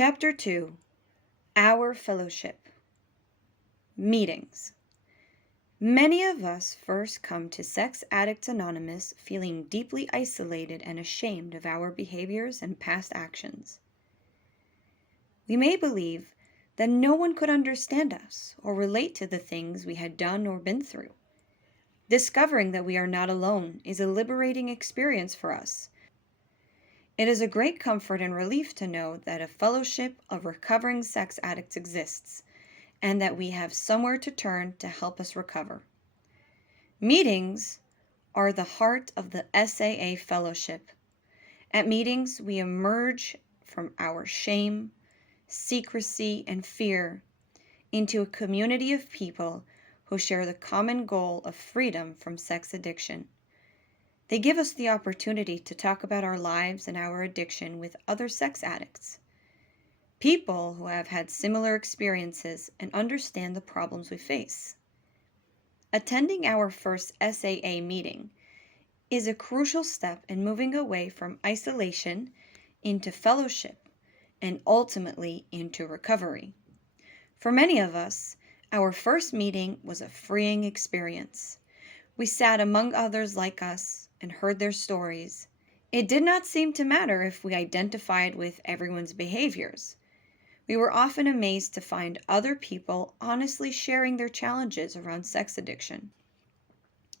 Chapter 2, Our Fellowship. Meetings. Many of us first come to Sex Addicts Anonymous feeling deeply isolated and ashamed of our behaviors and past actions. We may believe that no one could understand us or relate to the things we had done or been through. Discovering that we are not alone is a liberating experience for us. It is a great comfort and relief to know that a fellowship of recovering sex addicts exists, and that we have somewhere to turn to help us recover. Meetings are the heart of the SAA fellowship. At meetings, we emerge from our shame, secrecy, and fear into a community of people who share the common goal of freedom from sex addiction. They give us the opportunity to talk about our lives and our addiction with other sex addicts, people who have had similar experiences and understand the problems we face. Attending our first SAA meeting is a crucial step in moving away from isolation into fellowship and ultimately into recovery. For many of us, our first meeting was a freeing experience. We sat among others like us and heard their stories. It did not seem to matter if we identified with everyone's behaviors. We were often amazed to find other people honestly sharing their challenges around sex addiction.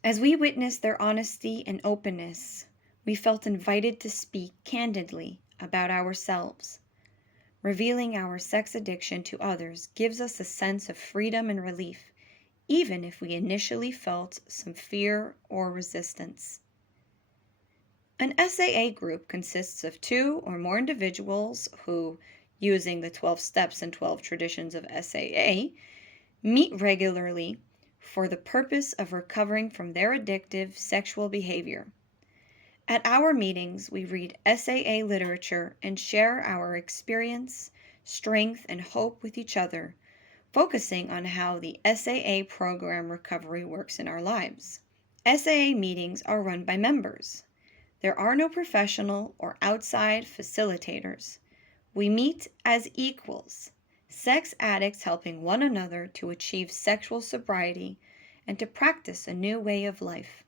As we witnessed their honesty and openness, we felt invited to speak candidly about ourselves. Revealing our sex addiction to others gives us a sense of freedom and relief, even if we initially felt some fear or resistance. An SAA group consists of 2 or more individuals who, using the 12 steps and 12 traditions of SAA, meet regularly for the purpose of recovering from their addictive sexual behavior. At our meetings, we read SAA literature and share our experience, strength, and hope with each other, focusing on how the SAA program recovery works in our lives. SAA meetings are run by members. There are no professional or outside facilitators. We meet as equals, sex addicts helping one another to achieve sexual sobriety and to practice a new way of life.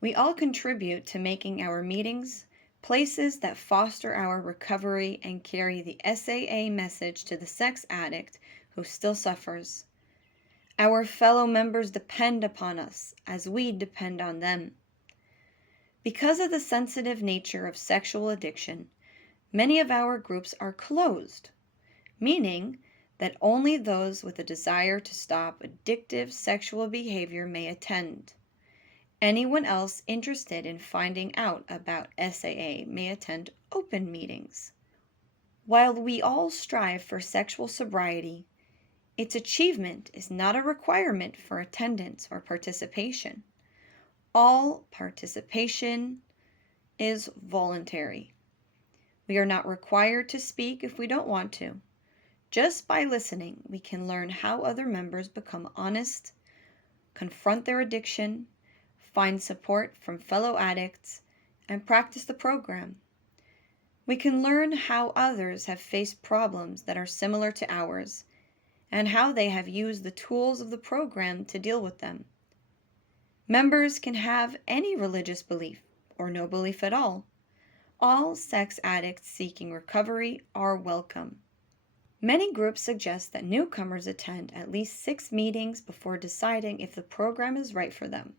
We all contribute to making our meetings places that foster our recovery and carry the SAA message to the sex addict who still suffers. Our fellow members depend upon us as we depend on them. Because of the sensitive nature of sexual addiction, many of our groups are closed, meaning that only those with a desire to stop addictive sexual behavior may attend. Anyone else interested in finding out about SAA may attend open meetings. While we all strive for sexual sobriety, its achievement is not a requirement for attendance or participation. All participation is voluntary. We are not required to speak if we don't want to. Just by listening, we can learn how other members become honest, confront their addiction, find support from fellow addicts, and practice the program. We can learn how others have faced problems that are similar to ours, and how they have used the tools of the program to deal with them. Members can have any religious belief or no belief at all. All sex addicts seeking recovery are welcome. Many groups suggest that newcomers attend at least 6 meetings before deciding if the program is right for them.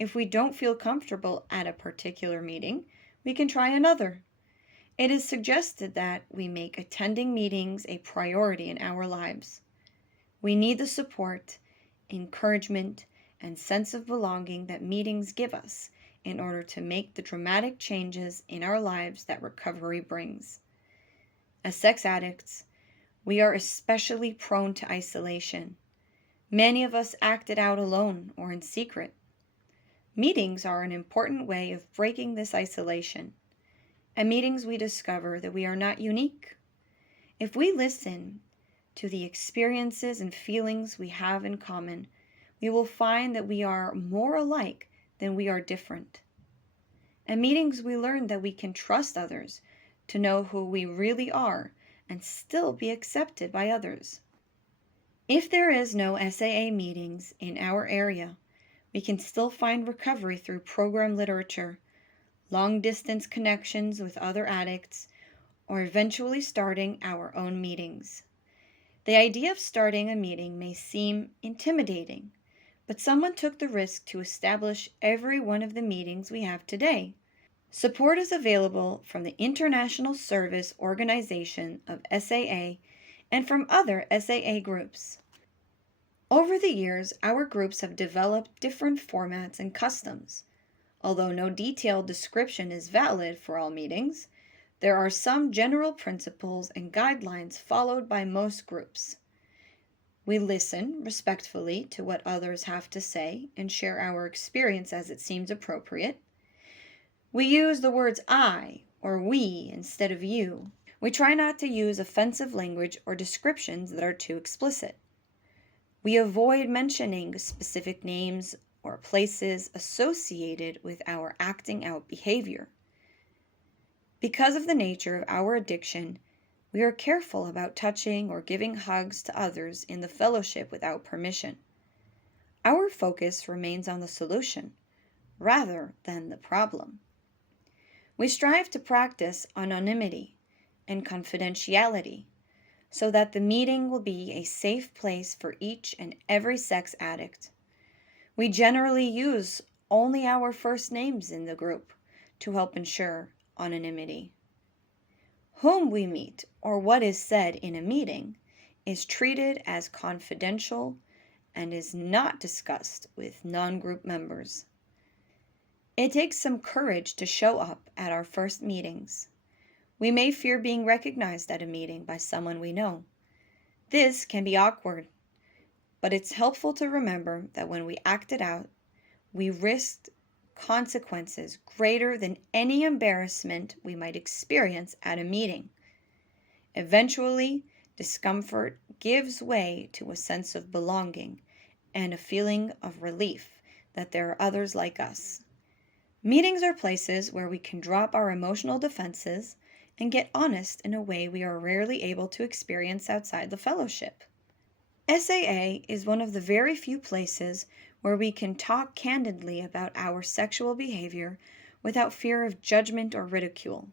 If we don't feel comfortable at a particular meeting, we can try another. It is suggested that we make attending meetings a priority in our lives. We need the support, encouragement, and sense of belonging that meetings give us in order to make the dramatic changes in our lives that recovery brings. As sex addicts, we are especially prone to isolation. Many of us act it out alone or in secret. Meetings are an important way of breaking this isolation. At meetings, we discover that we are not unique. If we listen to the experiences and feelings we have in common, we will find that we are more alike than we are different. At meetings, we learn that we can trust others to know who we really are and still be accepted by others. If there is no SAA meetings in our area, we can still find recovery through program literature, long-distance connections with other addicts, or eventually starting our own meetings. The idea of starting a meeting may seem intimidating, but someone took the risk to establish every one of the meetings we have today. Support is available from the International Service Organization of SAA and from other SAA groups. Over the years, our groups have developed different formats and customs. Although no detailed description is valid for all meetings, there are some general principles and guidelines followed by most groups. We listen respectfully to what others have to say and share our experience as it seems appropriate. We use the words I or we instead of you. We try not to use offensive language or descriptions that are too explicit. We avoid mentioning specific names or places associated with our acting out behavior. Because of the nature of our addiction, we are careful about touching or giving hugs to others in the fellowship without permission. Our focus remains on the solution rather than the problem. We strive to practice anonymity and confidentiality so that the meeting will be a safe place for each and every sex addict. We generally use only our first names in the group to help ensure anonymity. Whom we meet or what is said in a meeting is treated as confidential and is not discussed with non-group members. It takes some courage to show up at our first meetings. We may fear being recognized at a meeting by someone we know. This can be awkward, but it's helpful to remember that when we act it out, we risked consequences greater than any embarrassment we might experience at a meeting. Eventually, discomfort gives way to a sense of belonging and a feeling of relief that there are others like us. Meetings are places where we can drop our emotional defenses and get honest in a way we are rarely able to experience outside the fellowship. SAA is one of the very few places where we can talk candidly about our sexual behavior without fear of judgment or ridicule.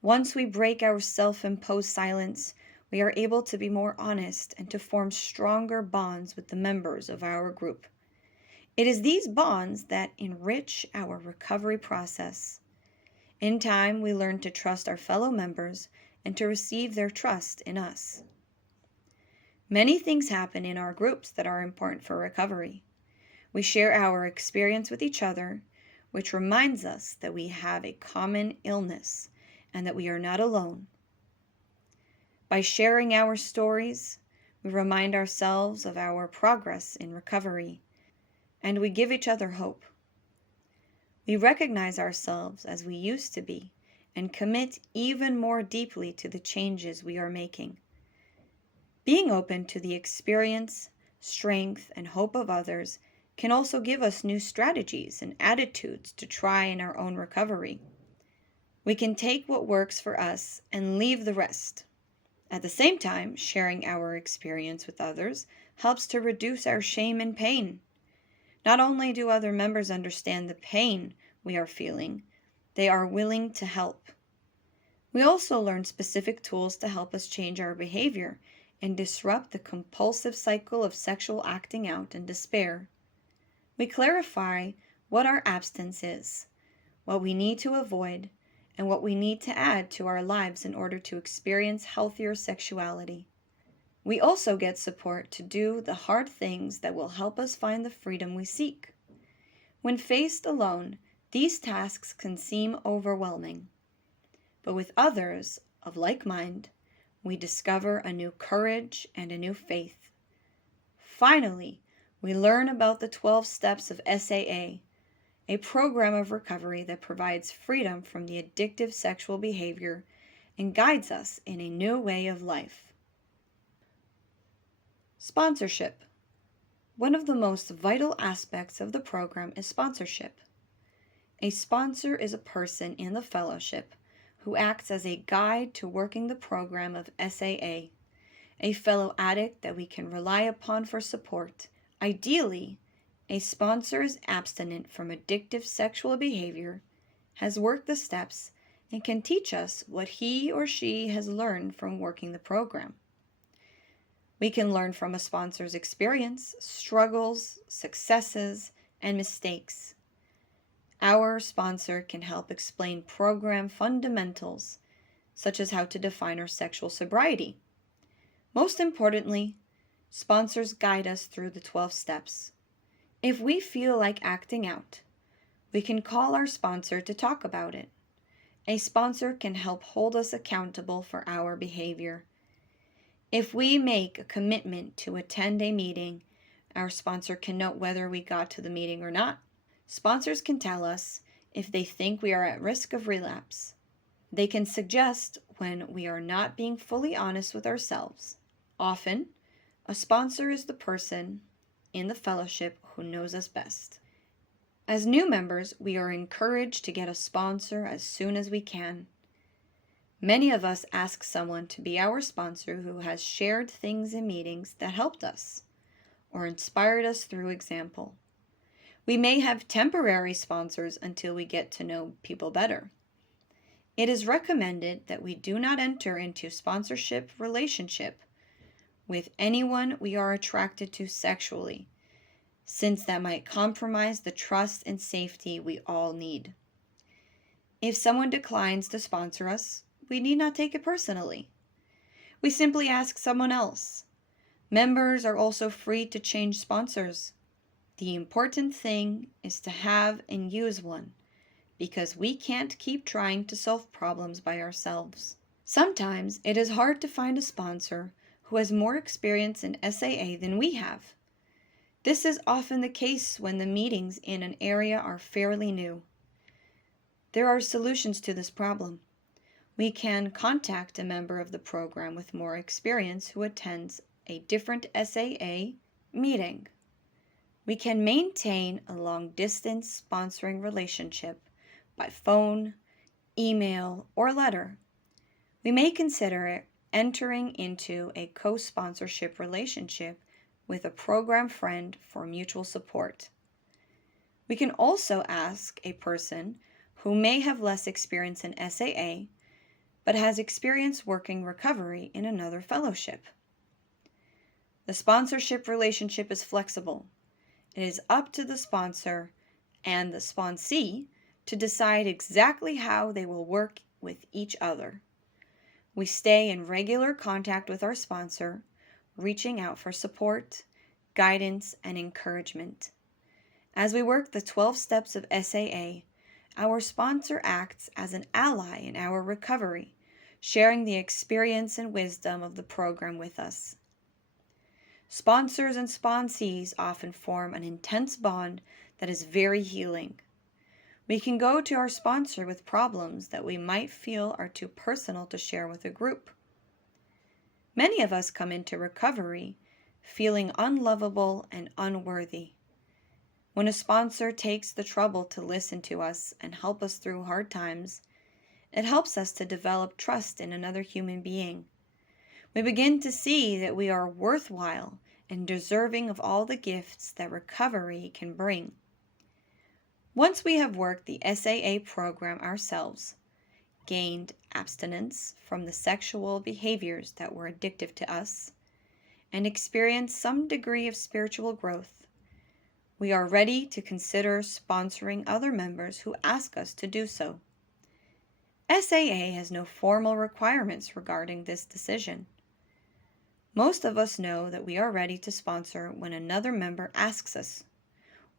Once we break our self-imposed silence, we are able to be more honest and to form stronger bonds with the members of our group. It is these bonds that enrich our recovery process. In time, we learn to trust our fellow members and to receive their trust in us. Many things happen in our groups that are important for recovery. We share our experience with each other, which reminds us that we have a common illness and that we are not alone. By sharing our stories, we remind ourselves of our progress in recovery, and we give each other hope. We recognize ourselves as we used to be and commit even more deeply to the changes we are making. Being open to the experience, strength, and hope of others can also give us new strategies and attitudes to try in our own recovery. We can take what works for us and leave the rest. At the same time, sharing our experience with others helps to reduce our shame and pain. Not only do other members understand the pain we are feeling, they are willing to help. We also learn specific tools to help us change our behavior and disrupt the compulsive cycle of sexual acting out and despair. We clarify what our abstinence is, what we need to avoid, and what we need to add to our lives in order to experience healthier sexuality. We also get support to do the hard things that will help us find the freedom we seek. When faced alone, these tasks can seem overwhelming. But with others of like mind, we discover a new courage and a new faith. Finally, we learn about the 12 steps of SAA, a program of recovery that provides freedom from the addictive sexual behavior and guides us in a new way of life. Sponsorship. One of the most vital aspects of the program is sponsorship. A sponsor is a person in the fellowship who acts as a guide to working the program of SAA, a fellow addict that we can rely upon for support. Ideally, a sponsor is abstinent from addictive sexual behavior, has worked the steps, and can teach us what he or she has learned from working the program. We can learn from a sponsor's experience, struggles, successes, and mistakes. Our sponsor can help explain program fundamentals, such as how to define our sexual sobriety. Most importantly, sponsors guide us through the 12 steps. If we feel like acting out, we can call our sponsor to talk about it. A sponsor can help hold us accountable for our behavior. If we make a commitment to attend a meeting, our sponsor can note whether we got to the meeting or not. Sponsors can tell us if they think we are at risk of relapse. They can suggest when we are not being fully honest with ourselves. Often, a sponsor is the person in the fellowship who knows us best. As new members, we are encouraged to get a sponsor as soon as we can. Many of us ask someone to be our sponsor who has shared things in meetings that helped us or inspired us through example. We may have temporary sponsors until we get to know people better. It is recommended that we do not enter into sponsorship relationship with anyone we are attracted to sexually, since that might compromise the trust and safety we all need. If someone declines to sponsor us, we need not take it personally. We simply ask someone else. Members are also free to change sponsors. The important thing is to have and use one, because we can't keep trying to solve problems by ourselves. Sometimes it is hard to find a sponsor who has more experience in SAA than we have. This is often the case when the meetings in an area are fairly new. There are solutions to this problem. We can contact a member of the program with more experience who attends a different SAA meeting. We can maintain a long-distance sponsoring relationship by phone, email, or letter. We may consider entering into a co-sponsorship relationship with a program friend for mutual support. We can also ask a person who may have less experience in SAA but has experience working recovery in another fellowship. The sponsorship relationship is flexible. It is up to the sponsor and the sponsee to decide exactly how they will work with each other. We stay in regular contact with our sponsor, reaching out for support, guidance, and encouragement. As we work the 12 steps of SAA, our sponsor acts as an ally in our recovery, sharing the experience and wisdom of the program with us. Sponsors and sponsees often form an intense bond that is very healing. We can go to our sponsor with problems that we might feel are too personal to share with a group. Many of us come into recovery feeling unlovable and unworthy. When a sponsor takes the trouble to listen to us and help us through hard times, it helps us to develop trust in another human being. We begin to see that we are worthwhile and deserving of all the gifts that recovery can bring. Once we have worked the SAA program ourselves, gained abstinence from the sexual behaviors that were addictive to us, and experienced some degree of spiritual growth, we are ready to consider sponsoring other members who ask us to do so. SAA has no formal requirements regarding this decision. Most of us know that we are ready to sponsor when another member asks us,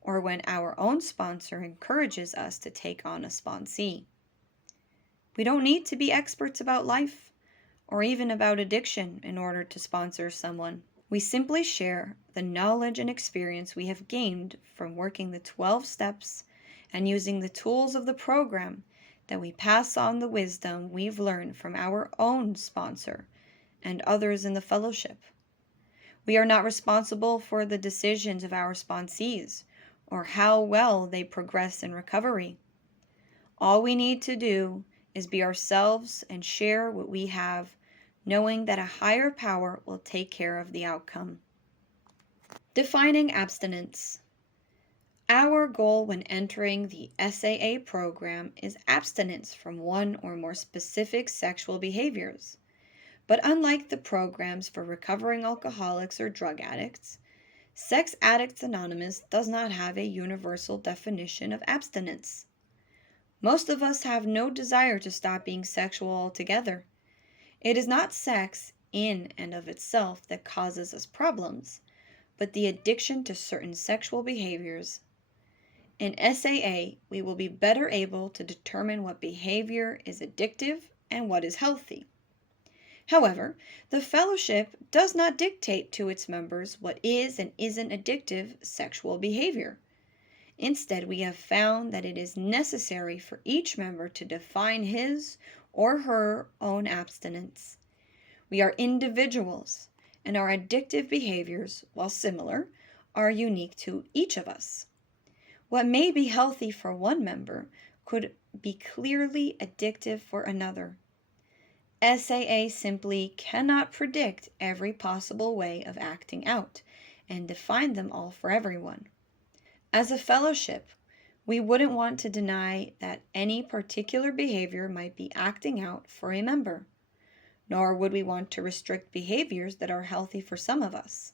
or when our own sponsor encourages us to take on a sponsee. We don't need to be experts about life or even about addiction in order to sponsor someone. We simply share the knowledge and experience we have gained from working the 12 steps and using the tools of the program that we pass on the wisdom we've learned from our own sponsor and others in the fellowship. We are not responsible for the decisions of our sponsees or how well they progress in recovery. All we need to do is be ourselves and share what we have, knowing that a higher power will take care of the outcome. Defining abstinence. Our goal when entering the SAA program is abstinence from one or more specific sexual behaviors. But unlike the programs for recovering alcoholics or drug addicts, Sex Addicts Anonymous does not have a universal definition of abstinence. Most of us have no desire to stop being sexual altogether. It is not sex in and of itself that causes us problems, but the addiction to certain sexual behaviors. In SAA, we will be better able to determine what behavior is addictive and what is healthy. However, the fellowship does not dictate to its members what is and isn't addictive sexual behavior. Instead, we have found that it is necessary for each member to define his or her own abstinence. We are individuals, and our addictive behaviors, while similar, are unique to each of us. What may be healthy for one member could be clearly addictive for another. SAA simply cannot predict every possible way of acting out and define them all for everyone. As a fellowship, we wouldn't want to deny that any particular behavior might be acting out for a member, nor would we want to restrict behaviors that are healthy for some of us.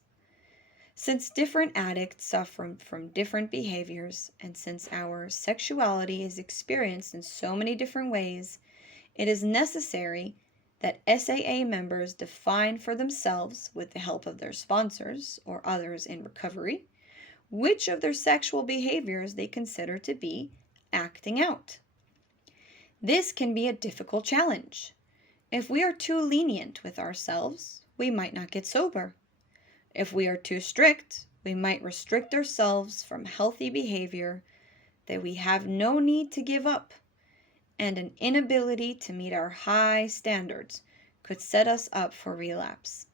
Since different addicts suffer from different behaviors, and since our sexuality is experienced in so many different ways, it is necessary that SAA members define for themselves, with the help of their sponsors or others in recovery, which of their sexual behaviors they consider to be acting out. This can be a difficult challenge. If we are too lenient with ourselves, we might not get sober. If we are too strict, we might restrict ourselves from healthy behavior that we have no need to give up, and an inability to meet our high standards could set us up for relapse.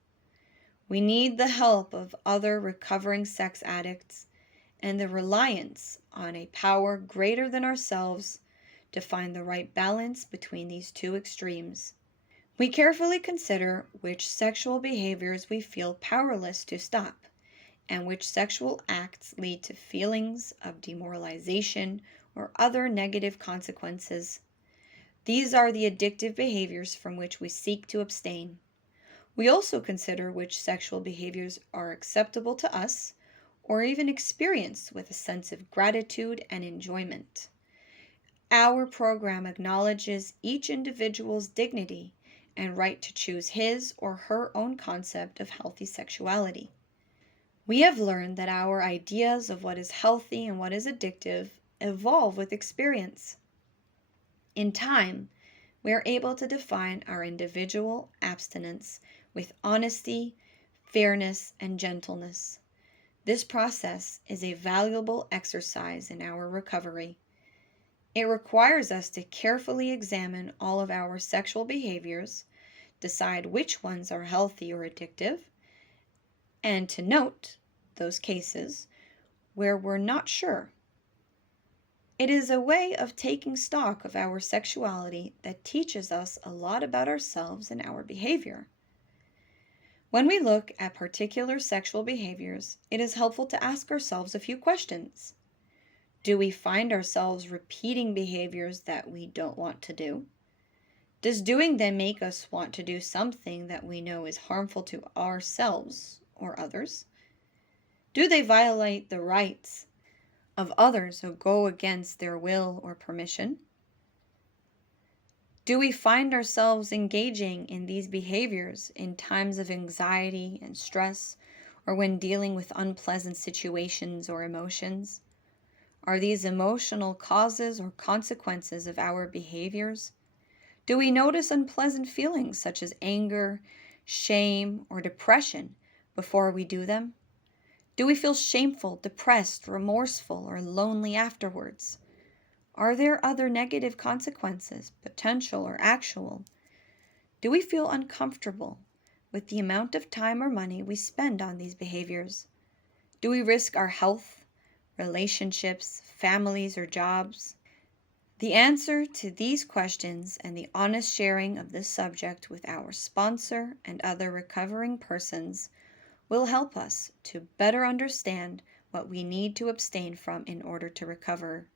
We need the help of other recovering sex addicts and the reliance on a power greater than ourselves to find the right balance between these two extremes. We carefully consider which sexual behaviors we feel powerless to stop, and which sexual acts lead to feelings of demoralization or other negative consequences. These are the addictive behaviors from which we seek to abstain. We also consider which sexual behaviors are acceptable to us, or even experienced with a sense of gratitude and enjoyment. Our program acknowledges each individual's dignity and right to choose his or her own concept of healthy sexuality. We have learned that our ideas of what is healthy and what is addictive evolve with experience. In time, we are able to define our individual abstinence with honesty, fairness, and gentleness. This process is a valuable exercise in our recovery. It requires us to carefully examine all of our sexual behaviors, decide which ones are healthy or addictive, and to note those cases where we're not sure. It is a way of taking stock of our sexuality that teaches us a lot about ourselves and our behavior. When we look at particular sexual behaviors, it is helpful to ask ourselves a few questions. Do we find ourselves repeating behaviors that we don't want to do? Does doing them make us want to do something that we know is harmful to ourselves or others? Do they violate the rights of others or go against their will or permission? Do we find ourselves engaging in these behaviors in times of anxiety and stress, or when dealing with unpleasant situations or emotions? Are these emotional causes or consequences of our behaviors? Do we notice unpleasant feelings such as anger, shame, or depression before we do them? Do we feel shameful, depressed, remorseful, or lonely afterwards? Are there other negative consequences, potential or actual? Do we feel uncomfortable with the amount of time or money we spend on these behaviors? Do we risk our health, relationships, families, or jobs? The answer to these questions and the honest sharing of this subject with our sponsor and other recovering persons will help us to better understand what we need to abstain from in order to recover.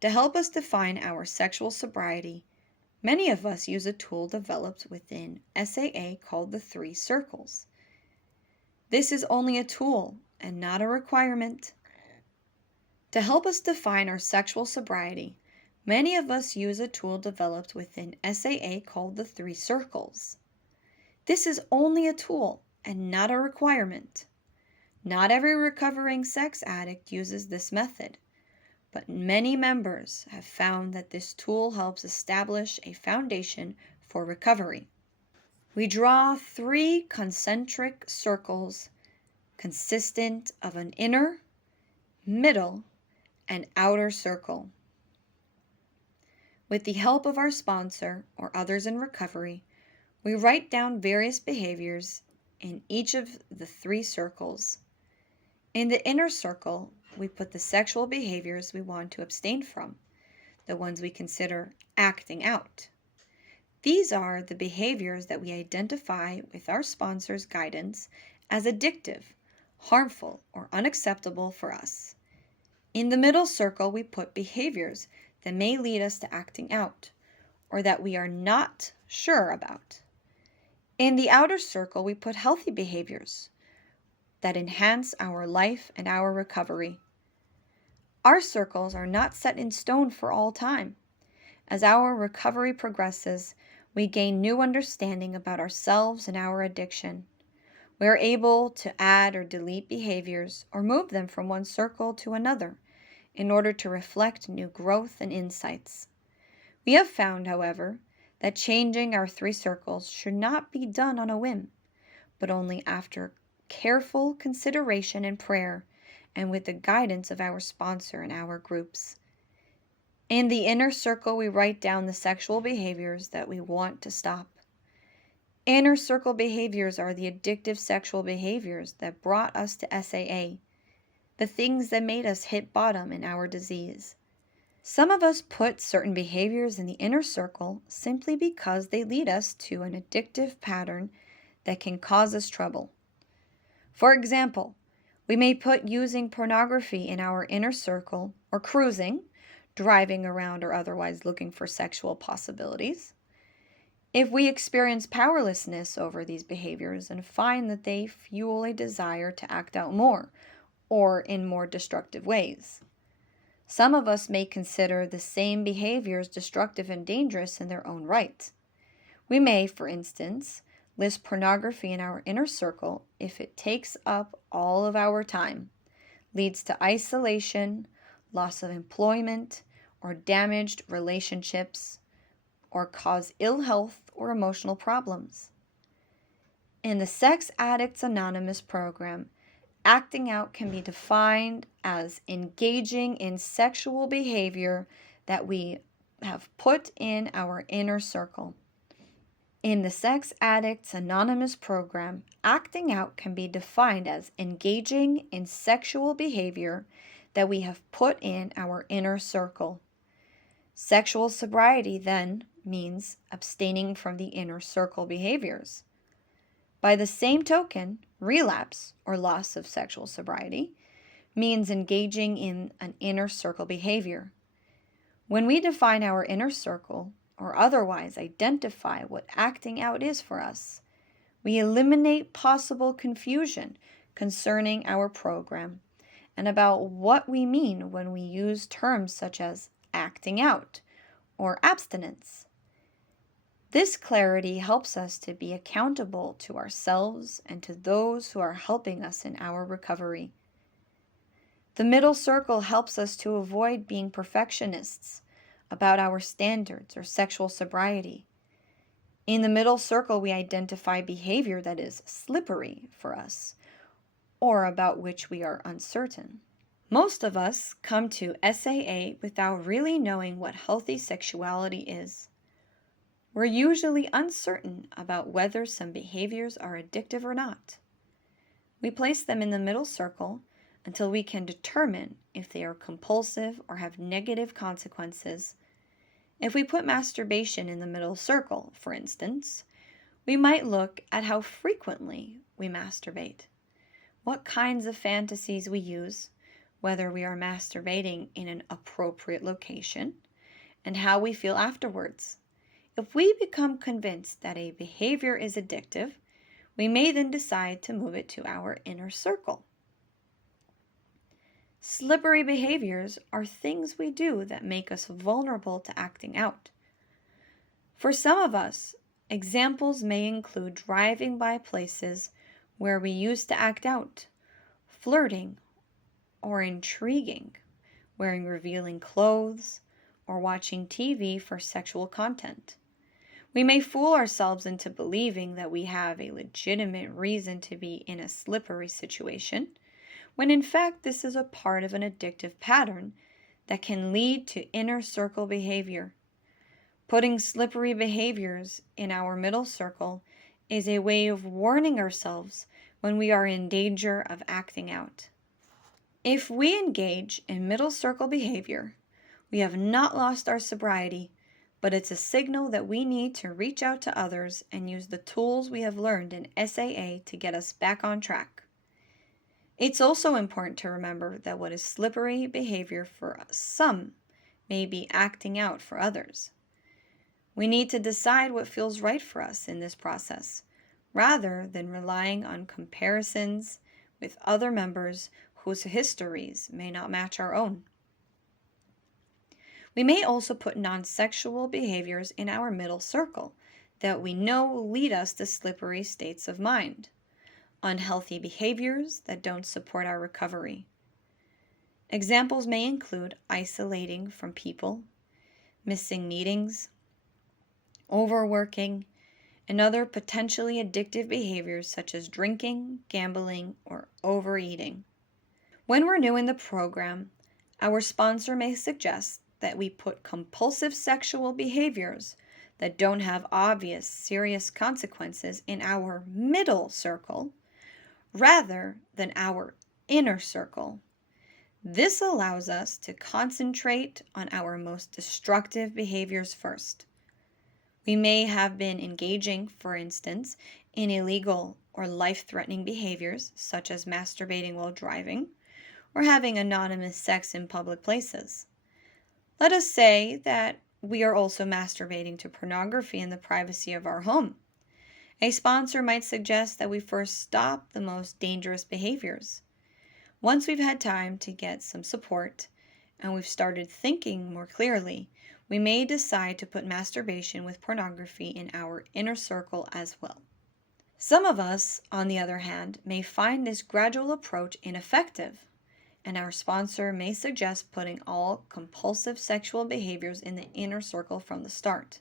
To help us define our sexual sobriety, many of us use a tool developed within SAA called the 3 circles. This is only a tool and not a requirement. To help us define our sexual sobriety, many of us use a tool developed within SAA called the 3 circles. This is only a tool and not a requirement. Not every recovering sex addict uses this method, but many members have found that this tool helps establish a foundation for recovery. We draw 3 concentric circles consistent of an inner, middle, and outer circle. With the help of our sponsor or others in recovery, we write down various behaviors in each of the 3 circles. In the inner circle, we put the sexual behaviors we want to abstain from, the ones we consider acting out. These are the behaviors that we identify with our sponsor's guidance as addictive, harmful, or unacceptable for us. In the middle circle, we put behaviors that may lead us to acting out, or that we are not sure about. In the outer circle, we put healthy behaviors that enhance our life and our recovery. Our circles are not set in stone for all time. As our recovery progresses, we gain new understanding about ourselves and our addiction. We are able to add or delete behaviors or move them from one circle to another in order to reflect new growth and insights. We have found, however, that changing our 3 circles should not be done on a whim, but only after careful consideration and prayer, and with the guidance of our sponsor and our groups. In the inner circle, we write down the sexual behaviors that we want to stop. Inner circle behaviors are the addictive sexual behaviors that brought us to SAA, the things that made us hit bottom in our disease. Some of us put certain behaviors in the inner circle simply because they lead us to an addictive pattern that can cause us trouble. For example, we may put using pornography in our inner circle, or cruising, driving around or otherwise looking for sexual possibilities. If we experience powerlessness over these behaviors and find that they fuel a desire to act out more or in more destructive ways. Some of us may consider the same behaviors destructive and dangerous in their own right. We may, for instance, list pornography in our inner circle if it takes up all of our time, leads to isolation, loss of employment, or damaged relationships, or cause ill health or emotional problems. In the Sex Addicts Anonymous program, acting out can be defined as engaging in sexual behavior that we have put in our inner circle. In the Sex Addicts Anonymous program, acting out can be defined as engaging in sexual behavior that we have put in our inner circle. Sexual sobriety, then, means abstaining from the inner circle behaviors. By the same token, relapse, or loss of sexual sobriety, means engaging in an inner circle behavior. When we define our inner circle, or otherwise identify what acting out is for us, we eliminate possible confusion concerning our program and about what we mean when we use terms such as acting out or abstinence. This clarity helps us to be accountable to ourselves and to those who are helping us in our recovery. The middle circle helps us to avoid being perfectionists about our standards or sexual sobriety. In the middle circle, we identify behavior that is slippery for us or about which we are uncertain. Most of us come to SAA without really knowing what healthy sexuality is. We're usually uncertain about whether some behaviors are addictive or not. We place them in the middle circle until we can determine if they are compulsive or have negative consequences, If we put masturbation in the middle circle, for instance, we might look at how frequently we masturbate, what kinds of fantasies we use, whether we are masturbating in an appropriate location, and how we feel afterwards. If we become convinced that a behavior is addictive, we may then decide to move it to our inner circle. Slippery behaviors are things we do that make us vulnerable to acting out. For some of us, examples may include driving by places where we used to act out, flirting or intriguing, wearing revealing clothes, or watching TV for sexual content. We may fool ourselves into believing that we have a legitimate reason to be in a slippery situation, when in fact this is a part of an addictive pattern that can lead to inner circle behavior. Putting slippery behaviors in our middle circle is a way of warning ourselves when we are in danger of acting out. If we engage in middle circle behavior, we have not lost our sobriety, but it's a signal that we need to reach out to others and use the tools we have learned in SAA to get us back on track. It's also important to remember that what is slippery behavior for some may be acting out for others. We need to decide what feels right for us in this process, rather than relying on comparisons with other members whose histories may not match our own. We may also put non-sexual behaviors in our middle circle that we know lead us to slippery states of mind, unhealthy behaviors that don't support our recovery. Examples may include isolating from people, missing meetings, overworking, and other potentially addictive behaviors such as drinking, gambling, or overeating. When we're new in the program, our sponsor may suggest that we put compulsive sexual behaviors that don't have obvious serious consequences in our middle circle rather than our inner circle. This allows us to concentrate on our most destructive behaviors first. We may have been engaging, for instance, in illegal or life-threatening behaviors such as masturbating while driving or having anonymous sex in public places. Let us say that we are also masturbating to pornography in the privacy of our home. A sponsor might suggest that we first stop the most dangerous behaviors. Once we've had time to get some support and we've started thinking more clearly, we may decide to put masturbation with pornography in our inner circle as well. Some of us, on the other hand, may find this gradual approach ineffective, and our sponsor may suggest putting all compulsive sexual behaviors in the inner circle from the start.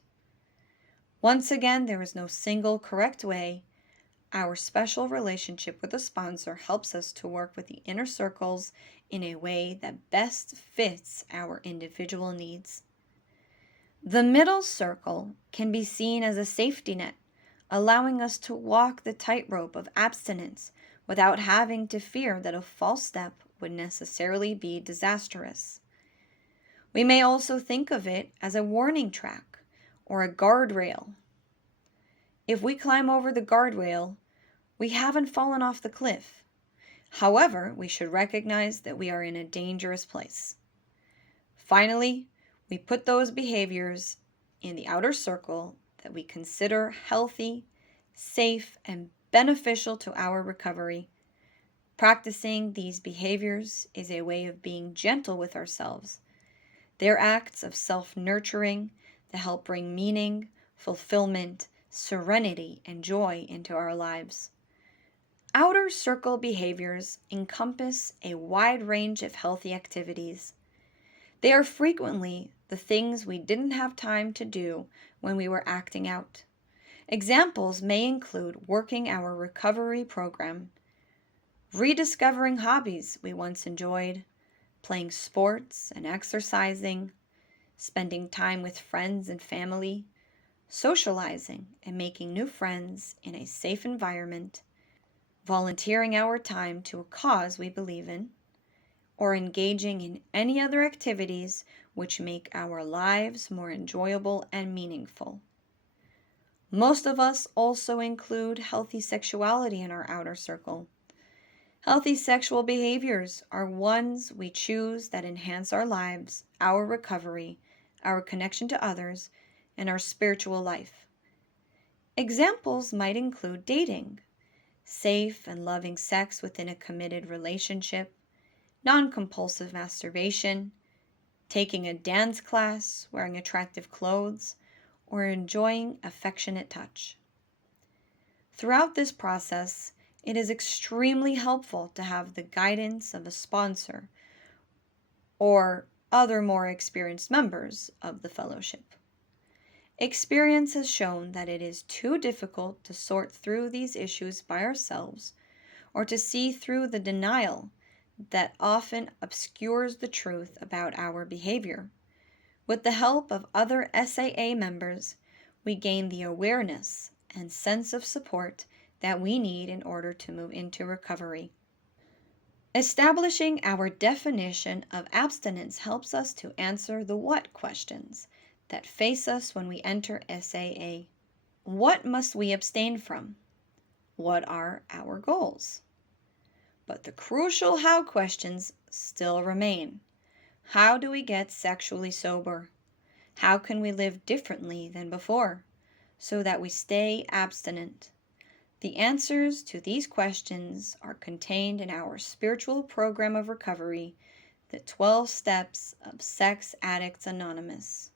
Once again, there is no single correct way. Our special relationship with the sponsor helps us to work with the inner circles in a way that best fits our individual needs. The middle circle can be seen as a safety net, allowing us to walk the tightrope of abstinence without having to fear that a false step would necessarily be disastrous. We may also think of it as a warning track or a guardrail. If we climb over the guardrail, we haven't fallen off the cliff. However, we should recognize that we are in a dangerous place. Finally, we put those behaviors in the outer circle that we consider healthy, safe, and beneficial to our recovery. Practicing these behaviors is a way of being gentle with ourselves. They're acts of self-nurturing that help bring meaning, fulfillment, serenity, and joy into our lives. Outer circle behaviors encompass a wide range of healthy activities. They are frequently the things we didn't have time to do when we were acting out. Examples may include working our recovery program, rediscovering hobbies we once enjoyed, playing sports and exercising, spending time with friends and family, socializing and making new friends in a safe environment, volunteering our time to a cause we believe in, or engaging in any other activities which make our lives more enjoyable and meaningful. Most of us also include healthy sexuality in our outer circle. Healthy sexual behaviors are ones we choose that enhance our lives, our recovery, our connection to others, and our spiritual life. Examples might include dating, safe and loving sex within a committed relationship, non-compulsive masturbation, taking a dance class, wearing attractive clothes, or enjoying affectionate touch. Throughout this process, it is extremely helpful to have the guidance of a sponsor or other more experienced members of the fellowship. Experience has shown that it is too difficult to sort through these issues by ourselves or to see through the denial that often obscures the truth about our behavior. With the help of other SAA members, we gain the awareness and sense of support that we need in order to move into recovery. Establishing our definition of abstinence helps us to answer the what questions that face us when we enter SAA. What must we abstain from? What are our goals? But the crucial how questions still remain. How do we get sexually sober? How can we live differently than before so that we stay abstinent? The answers to these questions are contained in our spiritual program of recovery, the 12 Steps of Sex Addicts Anonymous.